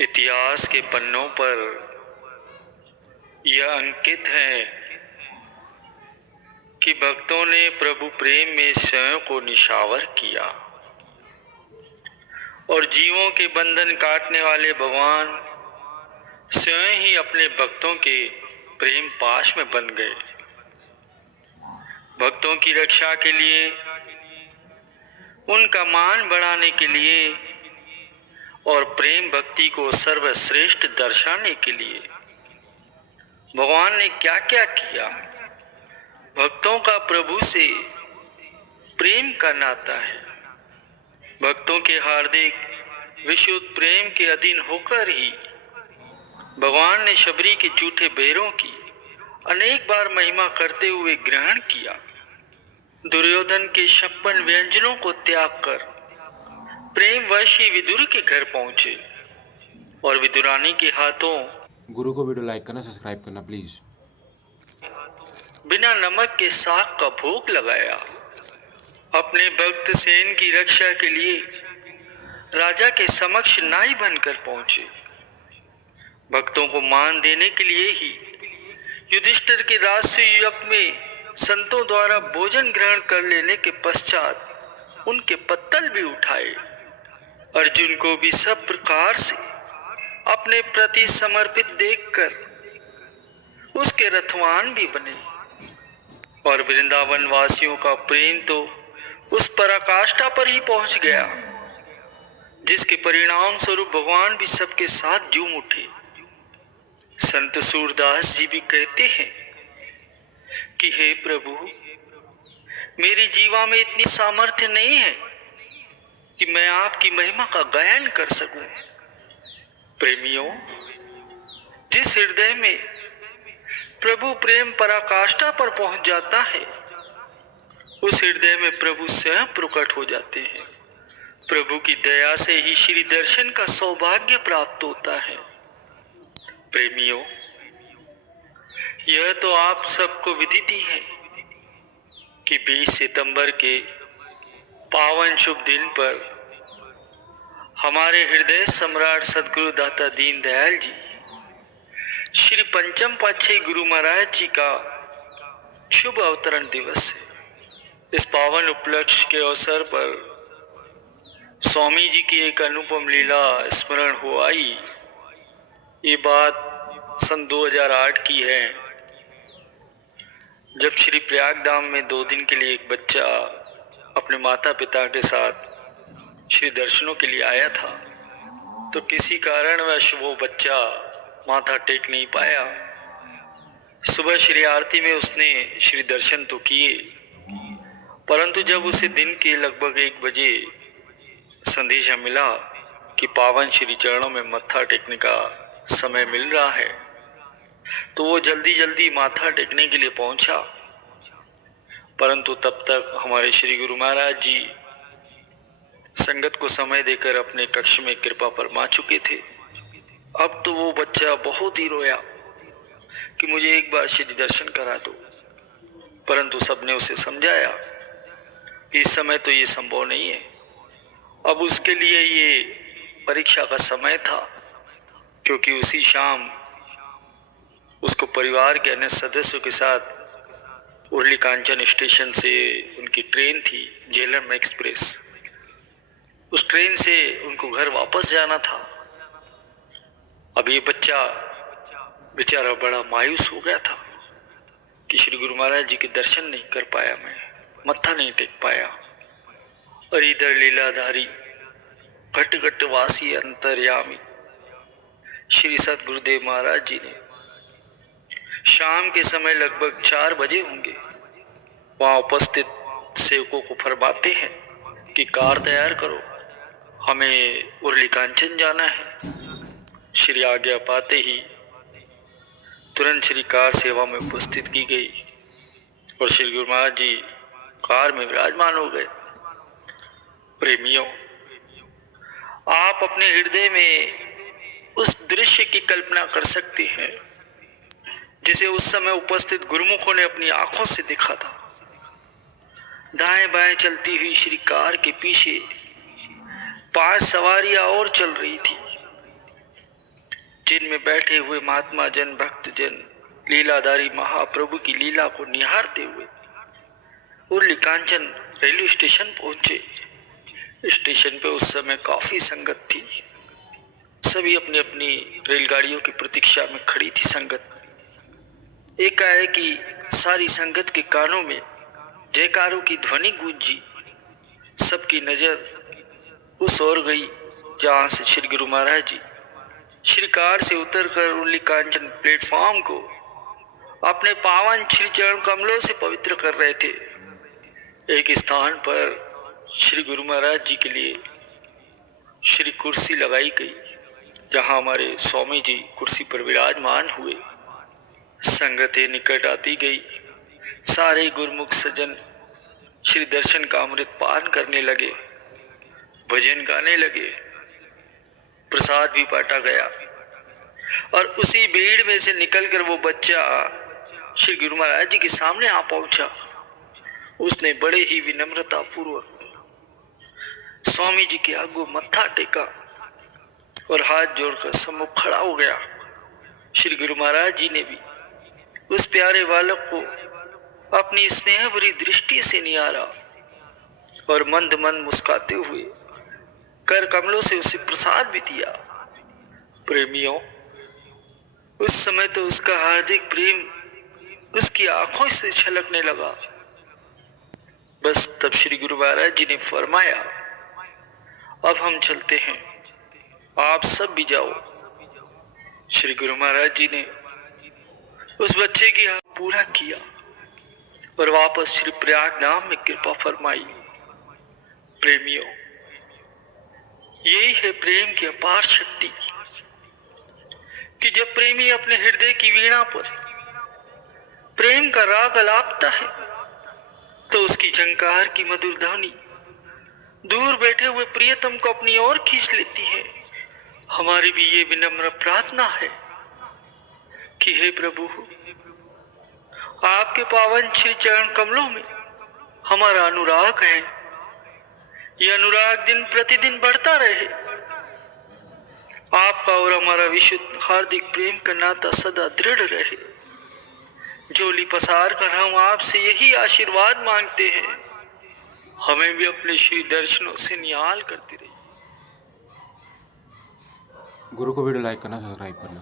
इतिहास के पन्नों पर यह अंकित है कि भक्तों ने प्रभु प्रेम में स्वयं को निछावर किया और जीवों के बंधन काटने वाले भगवान स्वयं ही अपने भक्तों के प्रेम पाश में बंध गए। भक्तों की रक्षा के लिए, उनका मान बढ़ाने के लिए और प्रेम भक्ति को सर्वश्रेष्ठ दर्शाने के लिए भगवान ने क्या क्या किया। भक्तों का प्रभु से प्रेम का नाता है। भक्तों के हार्दिक विशुद्ध प्रेम के अधीन होकर ही भगवान ने शबरी के झूठे बेरों की अनेक बार महिमा करते हुए ग्रहण किया। दुर्योधन के 56 व्यंजनों को त्याग कर प्रेमवश ही विदुर के घर पहुंचे और विदुरानी के हाथों गुरु को वीडियो लाइक करना, सब्सक्राइब करना प्लीज। बिना नमक के साग का भोग लगाया। अपने भक्त सेन की रक्षा के लिए राजा के समक्ष नाई बनकर पहुंचे। भक्तों को मान देने के लिए ही युधिष्ठिर के राजसूय यज्ञ में संतों द्वारा भोजन ग्रहण कर लेने के पश्चात उनके पत्तल भी उठाए। अर्जुन को भी सब प्रकार से अपने प्रति समर्पित देखकर उसके रथवान भी बने और वृंदावन वासियों का प्रेम तो उस पराकाष्ठा पर ही पहुंच गया, जिसके परिणाम स्वरूप भगवान भी सबके साथ झूम उठे। संत सूरदास जी भी कहते हैं कि हे प्रभु, मेरी जीवा में इतनी सामर्थ्य नहीं है कि मैं आपकी महिमा का गायन कर सकूं। प्रेमियों, जिस हृदय में प्रभु प्रेम पराकाष्ठा पर पहुंच जाता है, उस हृदय में प्रभु स्वयं प्रकट हो जाते हैं। प्रभु की दया से ही श्री दर्शन का सौभाग्य प्राप्त होता है। प्रेमियों, यह तो आप सबको विदित ही है कि 20 सितंबर के पावन शुभ दिन पर हमारे हृदय सम्राट सदगुरु दाता दीन दयाल जी श्री पंचम पातशाही गुरु महाराज जी का शुभ अवतरण दिवस है। इस पावन उपलक्ष्य के अवसर पर स्वामी जी की एक अनुपम लीला स्मरण हो आई। ये बात सन 2008 की है, जब श्री प्रयाग धाम में 2 दिन के लिए एक बच्चा अपने माता पिता के साथ श्री दर्शनों के लिए आया था। तो किसी कारणवश वो बच्चा माथा टेक नहीं पाया। सुबह श्री आरती में उसने श्री दर्शन तो किए, परंतु जब उसे दिन के लगभग 1 बजे संदेशा मिला कि पावन श्री चरणों में मत्था टेकने का समय मिल रहा है, तो वो जल्दी जल्दी माथा टेकने के लिए पहुंचा। परंतु तब तक हमारे श्री गुरु महाराज जी संगत को समय देकर अपने कक्ष में कृपा फरमा चुके थे। अब तो वो बच्चा बहुत ही रोया कि मुझे एक बार श्री दर्शन करा दो, परंतु सबने उसे समझाया कि इस समय तो ये संभव नहीं है। अब उसके लिए ये परीक्षा का समय था, क्योंकि उसी शाम उसको परिवार के अन्य सदस्यों के साथ उर्ली कांचन स्टेशन से उनकी ट्रेन थी, झेलम एक्सप्रेस। उस ट्रेन से उनको घर वापस जाना था। अब ये बच्चा बेचारा बड़ा मायूस हो गया था कि श्री गुरु महाराज जी के दर्शन नहीं कर पाया, मैं मत्था नहीं टेक पाया। और इधर लीलाधारी घट घट वासी अंतर्यामी श्री सतगुरुदेव महाराज जी ने शाम के समय लगभग 4 बजे होंगे, वहां उपस्थित सेवकों को फरमाते हैं कि कार तैयार करो, हमें उर्ली कांचन जाना है। श्री आज्ञा पाते ही तुरंत श्री कार सेवा में उपस्थित की गई और श्री गुरु महाराज जी कार में विराजमान हो गए। प्रेमियों, आप अपने हृदय में उस दृश्य की कल्पना कर सकते हैं जिसे उस समय उपस्थित गुरुमुखों ने अपनी आंखों से देखा था। दाएं बाएं चलती हुई श्री कार के पीछे 5 सवारियां और चल रही थी। जिनमें बैठे हुए महात्मा जन, भक्त जन लीलाधारी महाप्रभु की लीला को निहारते हुए उर्ली कांचन रेलवे स्टेशन पहुंचे। स्टेशन पे उस समय काफी संगत थी। सभी अपनी अपनी रेलगाड़ियों की प्रतीक्षा में खड़ी थी संगत। एकाएकी सारी संगत के कानों में जयकारों की ध्वनि गूंजी। सबकी नजर उस ओर गई जहां से श्री गुरु महाराज जी श्री कार से उतरकर उर्ली कांचन प्लेटफॉर्म को अपने पावन श्री चरण कमलों से पवित्र कर रहे थे। एक स्थान पर श्री गुरु महाराज जी के लिए श्री कुर्सी लगाई गई, जहां हमारे स्वामी जी कुर्सी पर विराजमान हुए। संगतें निकट आती गई। सारे गुरुमुख सज्जन श्री दर्शन का अमृत पान करने लगे, भजन गाने लगे, प्रसाद भी बांटा गया। और उसी भीड़ में से निकलकर वो बच्चा श्री गुरु महाराज जी के सामने आ पहुंचा। उसने बड़े ही विनम्रता पूर्वक स्वामी जी के आगे मत्था टेका और हाथ जोड़कर सम्मुख खड़ा हो गया। श्री गुरु महाराज जी ने भी उस प्यारे बालक को अपनी स्नेह भरी दृष्टि से निहारा और मंद मंद मुस्कुराते हुए कर कमलों से उसे प्रसाद भी दिया। प्रेमियों, उस समय तो उसका हार्दिक प्रेम उसकी आंखों से छलकने लगा। बस तब श्री गुरु महाराज जी ने फरमाया, अब हम चलते हैं, आप सब भी जाओ। श्री गुरु महाराज जी ने उस बच्चे की पूरा किया और वापस श्री प्रयाग धाम में कृपा फरमाई। प्रेमियों, यही है प्रेम की अपार शक्ति कि जब प्रेमी अपने हृदय की वीणा पर प्रेम का राग अलापता है तो उसकी झंकार की मधुर ध्वनि दूर बैठे हुए प्रियतम को अपनी ओर खींच लेती है। हमारी भी ये विनम्र प्रार्थना है कि हे प्रभु, आपके पावन श्री चरण कमलों में हमारा अनुराग है। यह अनुराग दिन प्रतिदिन बढ़ता रहे। आपका और हमारा विशुद्ध हार्दिक प्रेम का नाता सदा दृढ़ रहे। झोली पसार कर हम आपसे यही आशीर्वाद मांगते हैं। हमें भी अपने श्री दर्शनों से निहाल करते रहिए। गुरु को वीडियो लाइक करना, सब्सक्राइब करना।